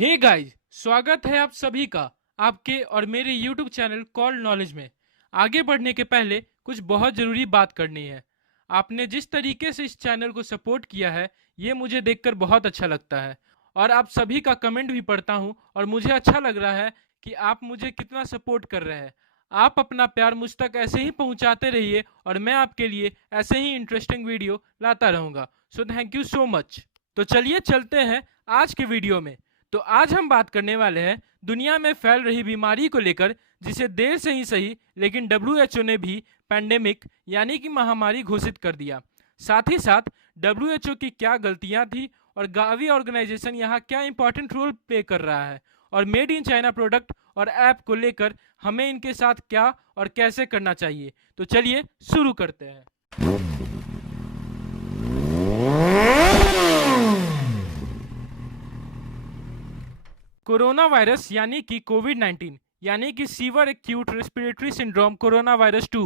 Hey guys, स्वागत है आप सभी का आपके और मेरे YouTube चैनल कॉल नॉलेज में। आगे बढ़ने के पहले कुछ बहुत ज़रूरी बात करनी है। आपने जिस तरीके से इस चैनल को सपोर्ट किया है, ये मुझे देखकर बहुत अच्छा लगता है। और आप सभी का कमेंट भी पढ़ता हूँ और मुझे अच्छा लग रहा है कि आप मुझे कितना सपोर्ट कर रहे हैं। आप अपना प्यार मुझ तक ऐसे ही पहुँचाते रहिए और मैं आपके लिए ऐसे ही इंटरेस्टिंग वीडियो लाता रहूँगा। So thank you so much. तो चलिए चलते हैं आज के वीडियो में। तो आज हम बात करने वाले हैं दुनिया में फैल रही बीमारी को लेकर, जिसे देर से ही सही लेकिन WHO ने भी पैंडेमिक यानी कि महामारी घोषित कर दिया। साथ ही साथ WHO की क्या गलतियां थी और गावी ऑर्गेनाइजेशन यहाँ क्या इंपॉर्टेंट रोल प्ले कर रहा है, और मेड इन चाइना प्रोडक्ट और ऐप को लेकर हमें इनके साथ क्या और कैसे करना चाहिए। तो चलिए शुरू करते हैं। कोरोना वायरस यानी कि कोविड-19 यानी कि sewer acute respiratory syndrome corona virus 2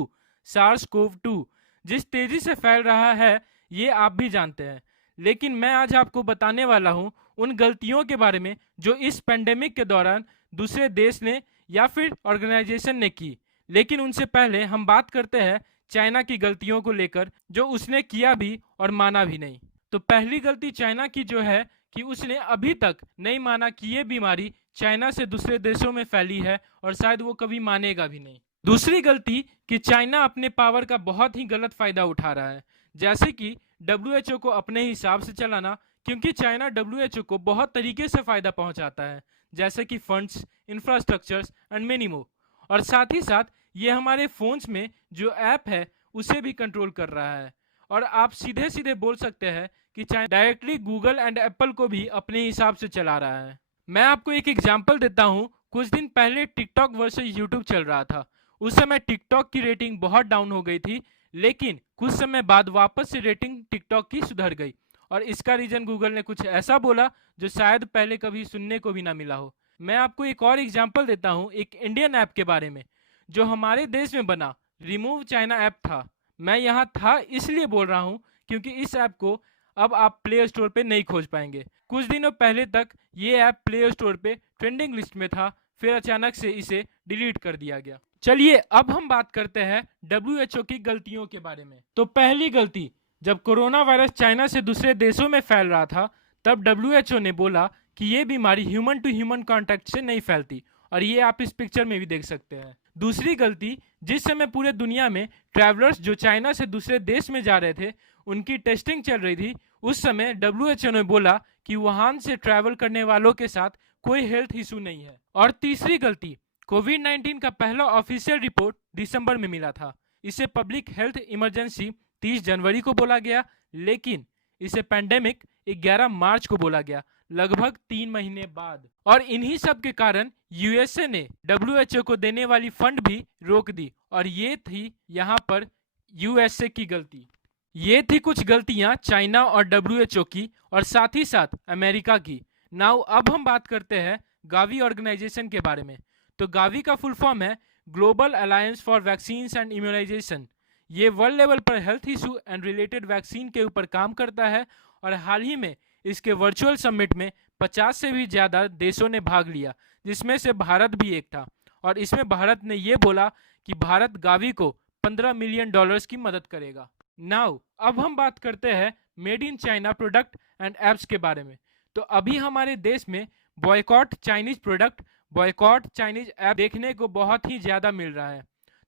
SARS-CoV-2 जिस तेजी से फैल रहा है, ये आप भी जानते हैं। लेकिन मैं आज आपको बताने वाला हूं उन गलतियों के बारे में जो इस पेंडेमिक के दौरान दूसरे देश ने या फिर ऑर्गेनाइजेशन ने की। लेकिन उनसे पहले हम बात करते हैं चाइना की गलतियों को लेकर, जो उसने किया भी और माना भी नहीं। तो पहली गलती चाइना की जो है कि उसने अभी तक नहीं माना कि ये बीमारी चाइना से दूसरे देशों में फैली है, और शायद वो कभी मानेगा भी नहीं। दूसरी गलती कि चाइना अपने पावर का बहुत ही गलत फायदा उठा रहा है, जैसे कि WHO को अपने हिसाब से चलाना, क्योंकि चाइना WHO को बहुत तरीके से फायदा पहुंचाता है, जैसे कि funds, infrastructures and many more. और साथ ही साथ ये हमारे फोन्स में जो ऐप है उसे भी कंट्रोल कर रहा है। और आप सीधे सीधे बोल सकते हैं कि China directly Google and Apple को भी अपने हिसाब से चला रहा है। मैं आपको एक एग्जांपल देता हूं। कुछ दिन पहले टिकटॉक वर्सेस यूट्यूब चल रहा था। उस समय टिकटॉक की रेटिंग बहुत डाउन हो गई थी, लेकिन कुछ समय बाद वापस से रेटिंग टिकटॉक की सुधर गई, और इसका रीजन गूगल ने कुछ ऐसा बोला जो शायद पहले कभी सुनने को भी ना मिला हो। मैं आपको एक और एग्जाम्पल देता हूँ एक इंडियन ऐप के बारे में, जो हमारे देश में बना रिमूव चाइना ऐप था। मैं यहाँ था इसलिए बोल रहा हूँ क्योंकि इस ऐप को अब आप प्ले स्टोर पे नहीं खोज पाएंगे। कुछ दिनों पहले तक ये ऐप प्ले स्टोर पे ट्रेंडिंग लिस्ट में था, फिर अचानक से इसे डिलीट कर दिया गया। चलिए अब हम बात करते हैं WHO की गलतियों के बारे में। तो पहली गलती, जब कोरोना वायरस चाइना से दूसरे देशों में फैल रहा था, तब WHO ने बोला कि ये बीमारी ह्यूमन टू ह्यूमन कॉन्टैक्ट से नहीं फैलती, और ये आप इस पिक्चर में भी देख सकते हैं। दूसरी गलती, जिस समय पूरे दुनिया में ट्रैवलर्स जो चाइना से दूसरे देश में जा रहे थे उनकी टेस्टिंग चल रही थी, उस समय WHO ने बोला कि वुहान से ट्रैवल करने वालों के साथ कोई हेल्थ इशू नहीं है। और तीसरी गलती, कोविड-19 का पहला ऑफिशियल रिपोर्ट दिसंबर में मिला था। इसे पब्लिक हेल्थ इमरजेंसी 30 जनवरी को बोला गया, लेकिन इसे पैंडेमिक 11 मार्च को बोला गया, लगभग 3 महीने बाद। और इन्हीं सब के कारण USA ने WHO को देने वाली फंड भी रोक दी, और ये थी यहाँ पर USA की गलती। ये थी कुछ गलतियां चाइना और WHO की, और साथ ही साथ अमेरिका की। नाउ अब हम बात करते हैं गावी ऑर्गेनाइजेशन के बारे में। तो गावी का फुल फॉर्म है global alliance for vaccines and immunisation. ये वर्ल्ड लेवल पर health issue and related vaccine के ऊपर काम करता है, और हाल ही में इसके वर्चुअल समिट में 50 से भी ज़्यादा देशों ने भाग लिया, जिसमें से भारत भी एक था। और इसमें भारत ने ये बोला कि भारत गावी को $15 मिलियन की मदद करेगा। नाउ अब हम बात करते हैं made in China product and apps के बारे में। तो अभी हमारे देश में boycott Chinese product, boycott Chinese app देखने को बहुत ही ज़्यादा मिल रहा है।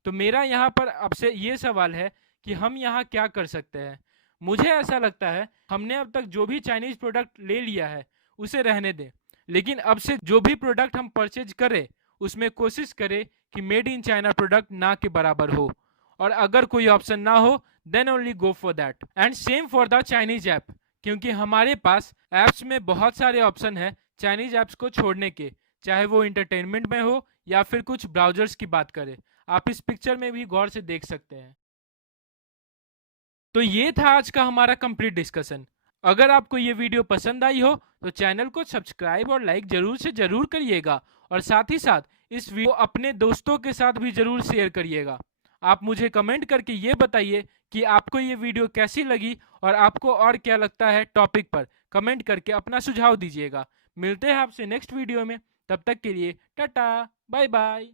तो मेरा यहाँ पर आपसे ये सवाल है कि हम यहाँ क्या कर सकते हैं। मुझे ऐसा लगता है हमने अब तक जो भी चाइनीज प्रोडक्ट ले लिया है उसे रहने दें, लेकिन अब से जो भी प्रोडक्ट हम परचेज करें उसमें कोशिश करें कि मेड इन चाइना प्रोडक्ट ना के बराबर हो, और अगर कोई ऑप्शन ना हो then only go for that. And same for the Chinese app, क्योंकि हमारे पास ऐप्स में बहुत सारे ऑप्शन है चाइनीज ऐप्स को छोड़ने के, चाहे वो इंटरटेनमेंट में हो या फिर कुछ ब्राउजर्स की बात करें। आप इस पिक्चर में भी गौर से देख सकते हैं। तो ये था आज का हमारा कंप्लीट डिस्कशन। अगर आपको ये वीडियो पसंद आई हो तो चैनल को सब्सक्राइब और लाइक जरूर से जरूर करिएगा, और साथ ही साथ इस वीडियो अपने दोस्तों के साथ भी जरूर शेयर करिएगा। आप मुझे कमेंट करके ये बताइए कि आपको ये वीडियो कैसी लगी, और आपको और क्या लगता है टॉपिक पर। कमेंट करके अपना सुझाव दीजिएगा। मिलते हैं आपसे नेक्स्ट वीडियो में, तब तक के लिए टाटा बाय बाय।